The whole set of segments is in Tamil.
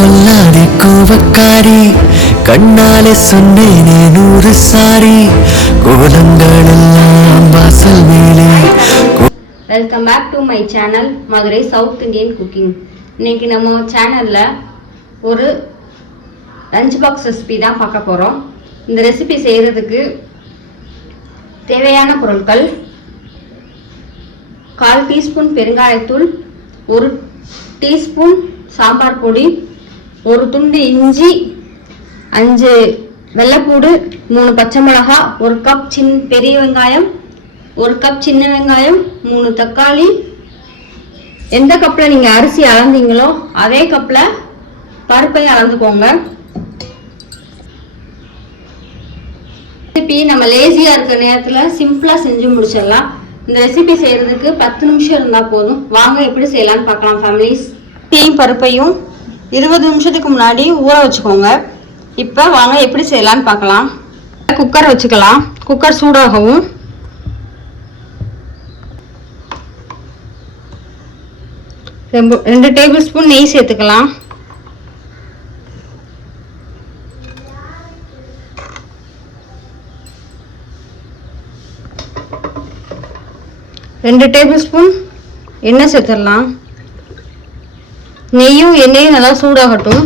கொல்லாதே கோவக்காரி, கண்ணாலே சொன்னேனே 100 சாரி, கோலங்கள் எல்லாம் வாசல் மேலே. Welcome back to my channel Madurai south Indian cooking. இன்னைக்கு நம்ம சேனலில் ஒரு லஞ்ச் பாக்ஸ் ரெசிபி தான் பார்க்க போகிறோம். இந்த ரெசிபி செய்கிறதுக்கு தேவையான பொருட்கள்: 1/4 டீஸ்பூன் பெருங்காயத்தூள், 1 டீஸ்பூன் சாம்பார் பொடி, 1 துண்டு இஞ்சி, 5 வெள்ளைப்பூடு, 3 பச்சை மிளகாய், 1 கப் பெரிய வெங்காயம், 1 கப் சின்ன வெங்காயம், 3 தக்காளி. எந்த கப்பில் நீங்கள் அரிசி அளந்தீங்களோ அதே கப்பில் பருப்பையும் அளந்துக்கோங்க. ரெசிபி நம்ம லேசியாக இருக்கிற நேரத்தில் சிம்பிளாக செஞ்சு முடிச்சிடலாம். இந்த ரெசிபி செய்கிறதுக்கு 10 நிமிஷம் இருந்தால் போதும். வாங்க எப்படி செய்யலான்னு பார்க்கலாம் ஃபேமிலிஸ். பருப்பையும் 20 நிமிஷத்துக்கு முன்னாடி ஊற வச்சுக்கோங்க. இப்போ வாங்க எப்படி செய்யலான்னு பார்க்கலாம். குக்கர் வச்சுக்கலாம். குக்கர் சூடாகவும் 2 டேபிள் ஸ்பூன் நெய் சேர்த்துக்கலாம். ரெண்டு டேபிள் ஸ்பூன் எண்ணெய் சேர்த்துடலாம். நெய்யும் எண்ணெயும் நல்லா சூடாகட்டும்.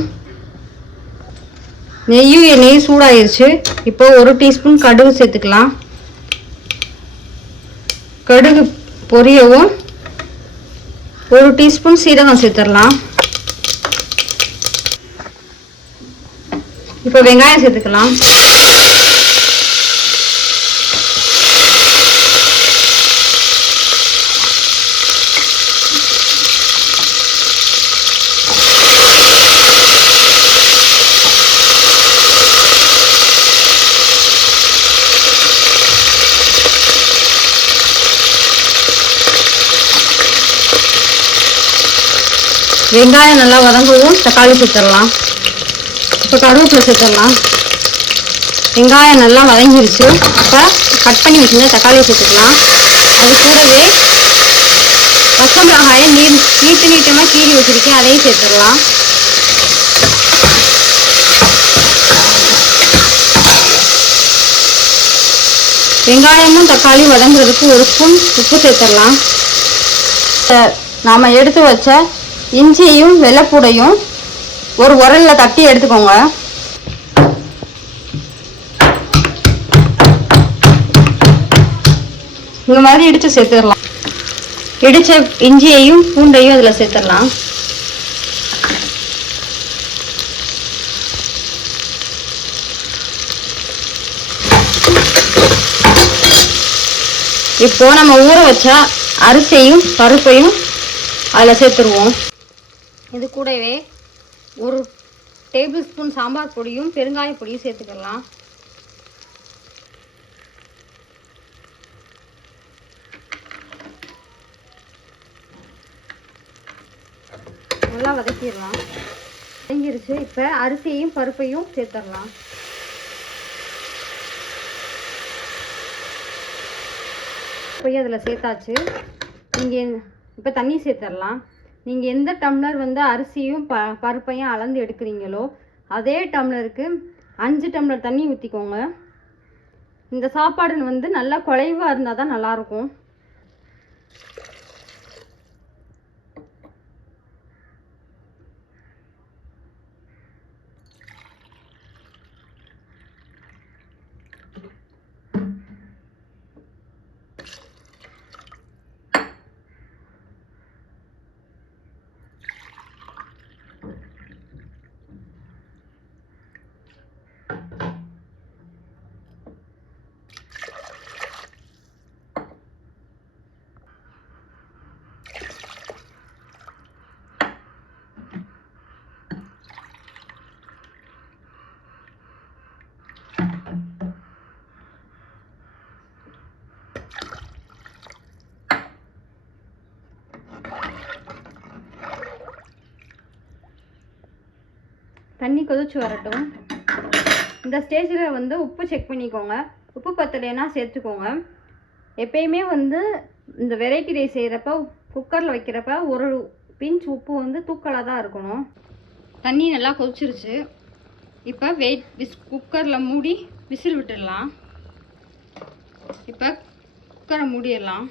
நெய்யும் எண்ணெயும் சூடாயிருச்சு. இப்போ 1 டீஸ்பூன் கடுகு சேர்த்துக்கலாம். கடுகு பொரியவும் 1 டீஸ்பூன் சீரகம் சேர்த்துடலாம். இப்போ வெங்காயம் சேர்த்துக்கலாம். வெங்காயம் நல்லா வதங்கவும் தக்காளி சேர்த்துடலாம். இப்போ கருவேப்பிலை சேர்த்துடலாம். வெங்காயம் நல்லா வதங்கிருச்சு. இப்போ கட் பண்ணி வச்சுருந்தா தக்காளி சேர்த்துக்கலாம். அது கூடவே பச்சை மிளகாயை நீட்டமாக கீறி வச்சுருக்கேன், அதையும் சேர்த்துடலாம். வெங்காயமும் தக்காளி வதங்குறதுக்கு 1 ஸ்பூன் உப்பு சேர்த்துடலாம். நாம் எடுத்து வச்ச இஞ்சியையும் வெள்ளைப்பூடையும் ஒரு உரலில் தட்டி எடுத்துக்கோங்க. இந்த மாதிரி இடித்து சேர்த்துடலாம். இடித்த இஞ்சியையும் பூண்டையும் அதில் சேர்த்துடலாம். இப்போ நம்ம ஊற வச்ச அரிசியையும் பருப்பையும் அதில் சேர்த்துருவோம். இது கூடவே 1 டேபிள் ஸ்பூன் சாம்பார் பொடியும் பெருங்காய பொடியும் சேர்த்துக்கலாம். நல்லா வதக்கிடலாம். வதங்கிருச்சு. இப்போ அரிசியையும் பருப்பையும் சேர்த்துடலாம். போய் அதில் சேர்த்தாச்சு. நீங்கள் இப்போ தண்ணி சேர்த்துடலாம். நீங்கள் எந்த டம்ளர் அரிசியும் பருப்பையும் அளந்து எடுக்கிறீங்களோ அதே டம்ளருக்கு 5 டம்ளர் தண்ணி ஊற்றிக்கோங்க. இந்த சாப்பாடு நல்லா குழைவாக இருந்தால் தான் நல்லாயிருக்கும். தண்ணி கொதிச்சு வரட்டும். இந்த ஸ்டேஜில் உப்பு செக் பண்ணிக்கோங்க. உப்பு பத்தலைன்னா சேர்த்துக்கோங்க. எப்பயுமே இந்த வெரைட்டி ரைஸ் செய்கிறப்ப குக்கரில் வைக்கிறப்ப 1 பிஞ்ச் உப்பு தூக்கலாக தான் இருக்கணும். தண்ணி நல்லா கொதிச்சிருச்சு. இப்போ குக்கரில் மூடி விசில் விட்டுடலாம். இப்போ குக்கரை மூடிடலாம்.